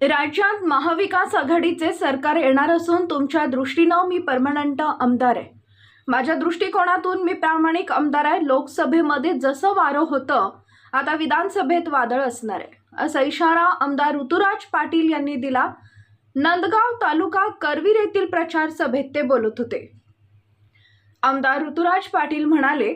राज्यात महाविकास आघाडीचे सरकार येणार असून तुमच्या दृष्टीनं मी परमनंट आमदार आहे. माझ्या दृष्टिकोनातून मी प्रामाणिक आमदार आहे. लोकसभेमध्ये जसं वारं होतं आता विधानसभेत वादळ असणार आहे. असा इशारा आमदार ऋतुराज पाटील यांनी दिला. नंदगाव तालुका करवीर येथील प्रचार सभेत ते बोलत होते. आमदार ऋतुराज पाटील म्हणाले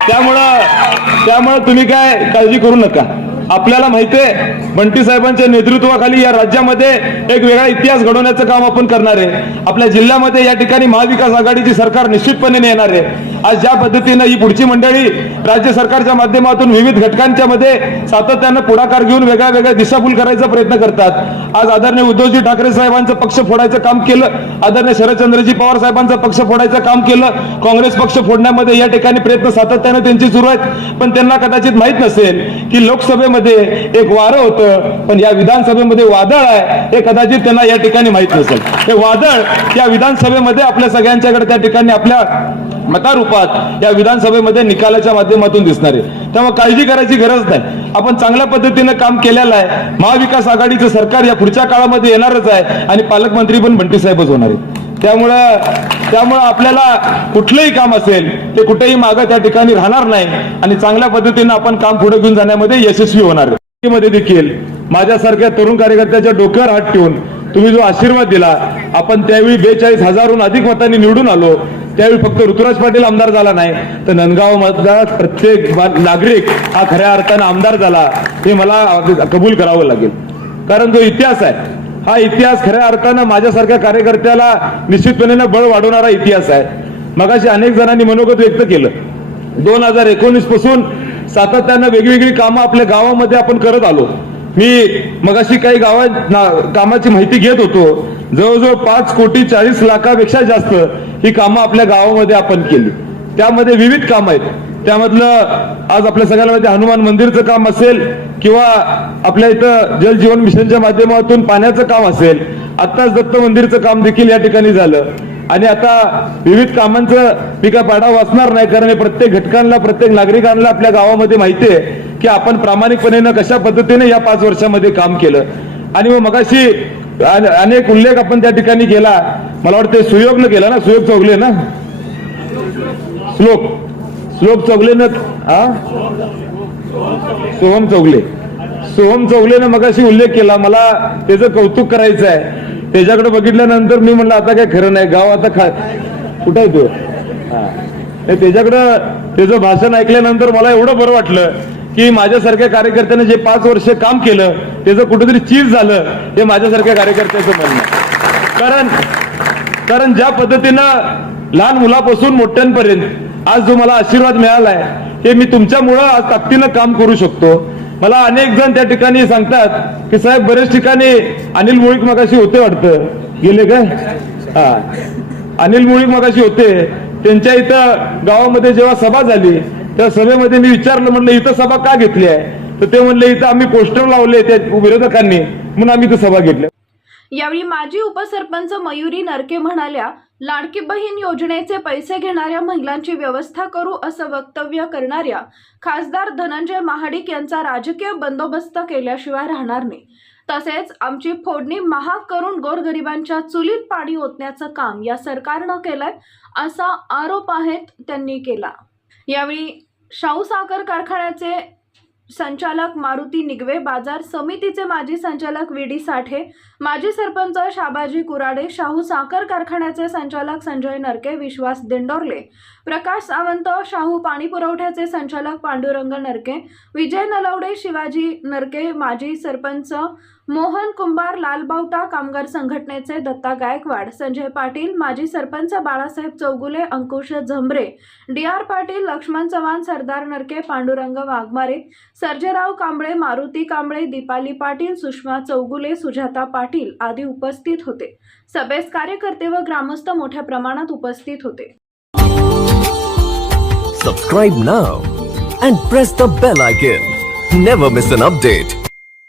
त्यामुळं त्यामुळं तुम्ही काय काळजी करू नका. आपल्याला माहितीये बंटी साहेबांच्या नेतृत्वाखाली या राज्यामध्ये एक वेगळा इतिहास घडवण्याचं काम आपण करणार आहे. आपल्या जिल्ह्यामध्ये या ठिकाणी महाविकास आघाडीची सरकार निश्चितपणे येणार आहे. आज ज्या पद्धतीनं ही पुढची मंडळी राज्य सरकारच्या माध्यमातून विविध घटकांच्या मध्ये सातत्यानं पुढाकार घेऊन वेगळ्या वेगळ्या दिशाभूल करायचा प्रयत्न करतात. आज आदरणीय उद्धवजी ठाकरे साहेबांचं पक्ष फोडायचं काम केलं आदरणीय शरदचंद्रजी पवार साहेबांचं पक्ष फोडायचं काम केलं काँग्रेस पक्ष फोडण्यामध्ये या ठिकाणी प्रयत्न सातत्यानं त्यांची सुरू आहेत. पण त्यांना कदाचित माहीत नसेल की लोकसभेमध्ये एक वारं होतं पण या विधानसभेमध्ये वादळ आहे हे कदाचित त्यांना या ठिकाणी माहीत नसेल. हे वादळ या विधानसभेमध्ये आपल्या सगळ्यांच्याकडे त्या ठिकाणी आपल्या मतारूपात या विधानसभेमध्ये निकालाच्या माध्यमातून दिसणार आहे. त्यामुळे काळजी करायची गरज नाही. आपण चांगल्या पद्धतीनं काम केलेलं आहे. महाविकास आघाडीचं सरकार या पुढच्या काळामध्ये येणारच आहे आणि पालकमंत्री पण बंटी साहेबच होणार आहे त्यामुळं त्यामुळं आपल्याला कुठलंही काम असेल ते कुठेही मागं त्या ठिकाणी राहणार नाही. आणि चांगल्या पद्धतीनं आपण काम पुढे घेऊन जाण्यामध्ये यशस्वी होणार. मध्ये देखील माझ्यासारख्या तरुण कार्यकर्त्याच्या डोक्यावर हात ठेवून तुम्ही जो आशीर्वाद दिला आपण त्यावेळी बेचाळीस हजारहून अधिक मतांनी निवडून आलो. त्यावेळी फक्त ऋतुराज पाटील आमदार झाला नाही तर नंदगाव मधला प्रत्येक नागरिक हा खऱ्या अर्थानं आमदार झाला हे मला कबूल करावं लागेल. कारण जो इतिहास आहे हा इतिहास खऱ्या अर्थानं माझ्यासारख्या कार्यकर्त्याला निश्चितपणे बळ वाढवणारा इतिहास आहे. मगाशी अनेक जणांनी मनोगत व्यक्त केलं. दोन हजार एकोणीसपासून सातत्यानं वेगवेगळी कामं आपल्या गावामध्ये आपण करत आलो. मी मगाशी काही गावात कामाची माहिती घेत होतो. जवळजवळ पाच कोटी चाळीस लाखापेक्षा जास्त ही कामं आपल्या गावामध्ये आपण केली. त्यामध्ये विविध कामं आहेत. त्यामधलं आज आपल्या सगळ्यांना माहिती हनुमान मंदिरचं काम असेल किंवा आपल्या इथं जल जीवन मिशनच्या माध्यमातून पाण्याचं काम असेल आत्ताच दत्त मंदिरचं काम देखील या ठिकाणी झालं. आणि आता विविध कामांचं मी काय पाडा वाचणार नाही कारण हे प्रत्येक घटकांना प्रत्येक नागरिकांना आपल्या गावामध्ये माहिती आहे की आपण प्रामाणिकपणे कशा पद्धतीने या पाच वर्षामध्ये काम केलं. आणि मग मगाशी अनेक उल्लेख आपण त्या ठिकाणी केला. मला वाटतं सुयोगनं केला ना सुयोग चौगले ना? श्लोक. श्लोक चौगलेनं हा सोहम चौगले. सोहम चौगलेनं मगाशी उल्लेख केला मला त्याचं कौतुक करायचं आहे. त्याच्याकडे बघितल्यानंतर मी म्हणलं आता काय खरं नाही गाव आता खा कुठं आहे तो? त्याच्याकडं त्याचं भाषण ऐकल्यानंतर मला एवढं बरं वाटलं की माझ्यासारख्या कार्यकर्त्याने जे पाच वर्ष काम केलं त्याचं कुठेतरी चीज झालं हे माझ्यासारख्या कार्यकर्त्याचं म्हणणं कारण कारण ज्या पद्धतीनं लहान मुलापासून मोठ्यांपर्यंत आज जो मला आशीर्वाद मिळालाय हे मी तुमच्यामुळं आज ताकदीनं काम करू शकतो. मला अनेक जण त्या ठिकाणी सांगतात की साहेब बरेच ठिकाणी अनिल मुळीक मगाशी होते वाटतं. गेले काय? हा. अनिल मुळीक मगाशी होते. त्यांच्या इथं गावामध्ये जेव्हा सभा झाली त्या सभेमध्ये मी विचारलं म्हणलं इथं सभा का घेतली आहे? तर ते म्हणले इथं आम्ही पोस्टर लावले त्या विरोधकांनी म्हणून आम्ही इथं सभा घेतल्या. यावेळी माजी उपसरपंच मयुरी नरके म्हणाल्या लाडकी बहीण योजनेचे पैसे घेणाऱ्या महिलांची व्यवस्था करू असं वक्तव्य करणाऱ्या खासदार धनंजय महाडिक यांचा राजकीय बंदोबस्त केल्याशिवाय राहणार नाही. तसेच आमची फोडणी महाग करून गोरगरिबांच्या चुलीत पाणी ओतण्याचं काम या सरकारनं केलंय असा आरोप आहेत त्यांनी केला. यावेळी शाहू साखर कारखान्याचे संचालक मारुती निगवे बाजार समितीचे माजी संचालक वी डी साठे माजी सरपंच शाबाजी कुराडे शाहू साखर कारखान्याचे संचालक संजय नरके विश्वास दिंडोरले प्रकाश सावंत शाहू पाणी पुरवठ्याचे संचालक पांडुरंग नरके विजय नलवडे शिवाजी नरके माजी सरपंच मोहन कुंभार लालबावटा कामगार संघटनेचे दत्ता गायकवाड संजय पाटील माजी सरपंच बाळासाहेब चौगुले अंकुश झंबरे डी आर पाटील लक्ष्मण चव्हाण सरदार नरके पांडुरंग वाघमारे सर्जेराव कांबळे मारुती कांबळे दीपाली पाटील सुषमा चौगुले सुजाता पाटील आदी उपस्थित होते सभेस कार्यकर्ते व ग्रामस्थ मोठ्या प्रमाणात उपस्थित होते Subscribe now and press the bell icon. Never miss an update.